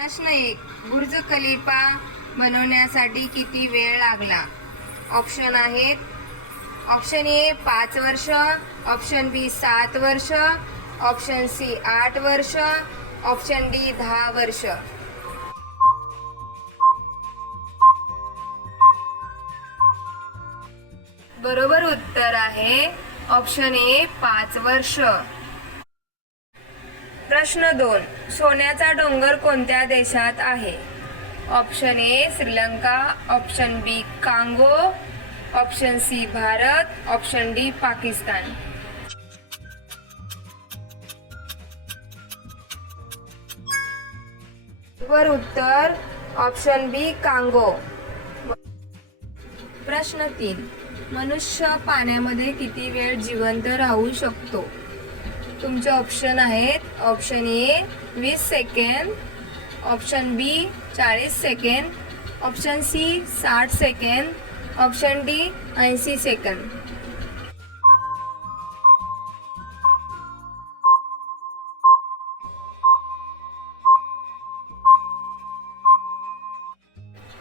प्रश्न 1. बुर्ज खलिफा बनवण्यासाठी किती वेळ लागला? ऑप्शन आहेत. ऑप्शन ए 5 वर्ष, ऑप्शन बी 7 वर्ष, ऑप्शन सी 8 वर्ष, ऑप्शन डी 10 वर्ष. बरोबर उत्तर आहे ऑप्शन ए 5 वर्ष. प्रश्न 2. सोन्याचा डोंगर कोणत्या देशात आहे? Option A Sri Lanka, option B Congo, option C Bharat, option D Pakistan. बरोबर उत्तर ऑप्शन बी कांगो. प्रश्न 3. मनुष्य पाण्यामध्ये किती वेळ जिवंत राहू शकतो? तुमचे ऑप्शन आहेत. ऑप्शन ए 20 सेकंद, ऑप्शन बी 40 सेकंद, ऑप्शन सी 60 सेकंद, ऑप्शन डी 80 सेकंद.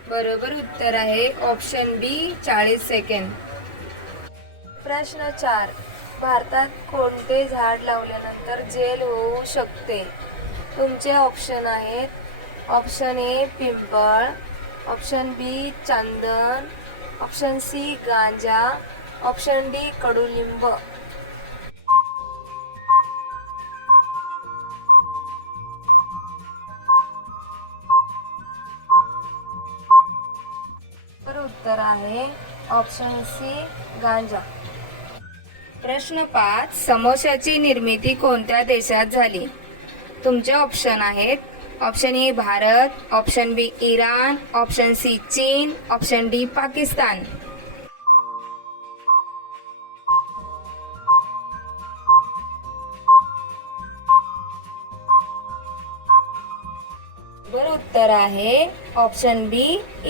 बरोबर उत्तर आहे ऑप्शन बी 40 सेकंद. प्रश्न 4. भारतात कोणते झाड लावल्यानंतर जेल होऊ शकते? तुमचे ऑप्शन आहेत. ऑप्शन ए पिंपळ, ऑप्शन बी चंदन, ऑप्शन सी गांजा, ऑप्शन डी कडुलिंब. उत्तर आहे ऑप्शन सी गांजा. प्रश्न 5. समोश्याची निर्मिती कोणत्या देशात झाली? तुमचे ऑप्शन आहेत. Option A Bharat, option B Iran, option C चीन, ऑप्शन डी पाकिस्तान. बरोबर उत्तर आहे ऑप्शन बी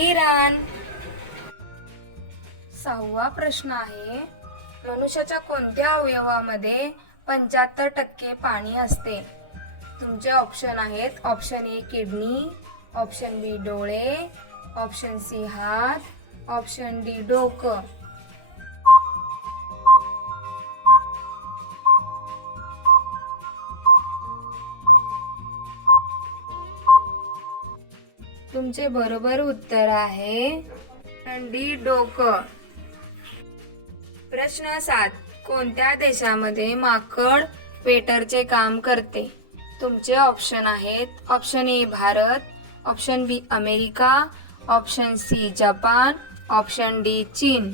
इराण. 6वा प्रश्न आहे. मनुष्याच्या कोणत्या अवयवामध्ये 75% पाणी असते? तुमचे ऑप्शन आहेत. ऑप्शन ए किडनी, ऑप्शन बी डोळे, ऑप्शन सी हात, ऑप्शन डी डोकं. तुमचे बरोबर उत्तर आहे ऑप्शन डी डोकं. प्रश्न 7. कोणत्या देशामध्ये माकड वेटरचे काम करते? तुमचे ऑप्शन आहेत. Option A Bharat, option B America, option C Japan, option D चीन.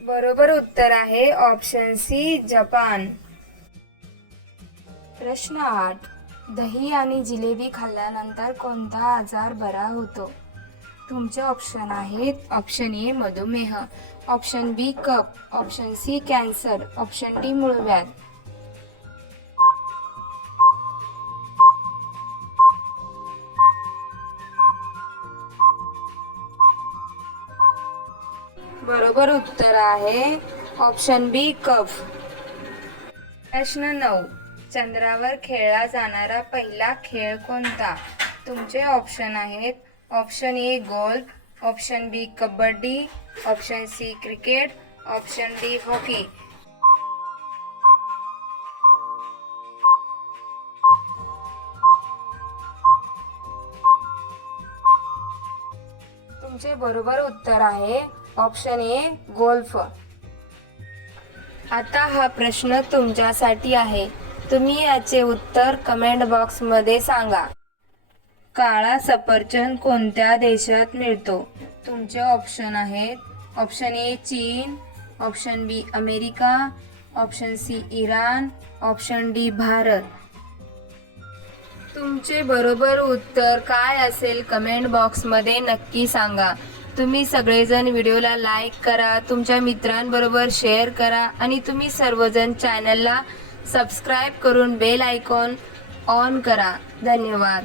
बरोबर उत्तर आहे ऑप्शन सी जपान. प्रश्न 8. दही आणि जिलेबी खाल्ल्यानंतर कोणता आजार बरा होतो? तुमचे ऑप्शन आहेत. ऑप्शन ए मधुमेह, ऑप्शन बी कफ, option C cancer, option D मूळव्याध. बरोबर उत्तर आहे ऑप्शन बी कफ. प्रश्न 9. चंद्रावर खेळला जाणारा पहिला खेळ कोणता? तुमचे ऑप्शन आहेत. Option A golf, option B kabaddi, option C cricket, option D hockey. तुमचे बरोबर उत्तर आहे ऑप्शन ए गोल्फ. आता हा प्रश्न तुमच्यासाठी आहे. तुम्ही याचे उत्तर कमेंट बॉक्स मध्ये सांगा. काळा सफरचंद कोणत्या देशात मिळतो? तुमचे ऑप्शन आहेत. ऑप्शन ए चीन, option B America, option C इराण, ऑप्शन डी भारत. तुमचे बरोबर उत्तर काय असेल कमेंट बॉक्स मध्ये नक्की सांगा. तुम्ही सगळेजण व्हिडिओला लाईक करा, तुमच्या मित्रांबरोबर शेअर करा आणि तुम्ही सर्वजण चॅनलला सबस्क्राईब करून बेल आयकॉन ऑन करा. धन्यवाद.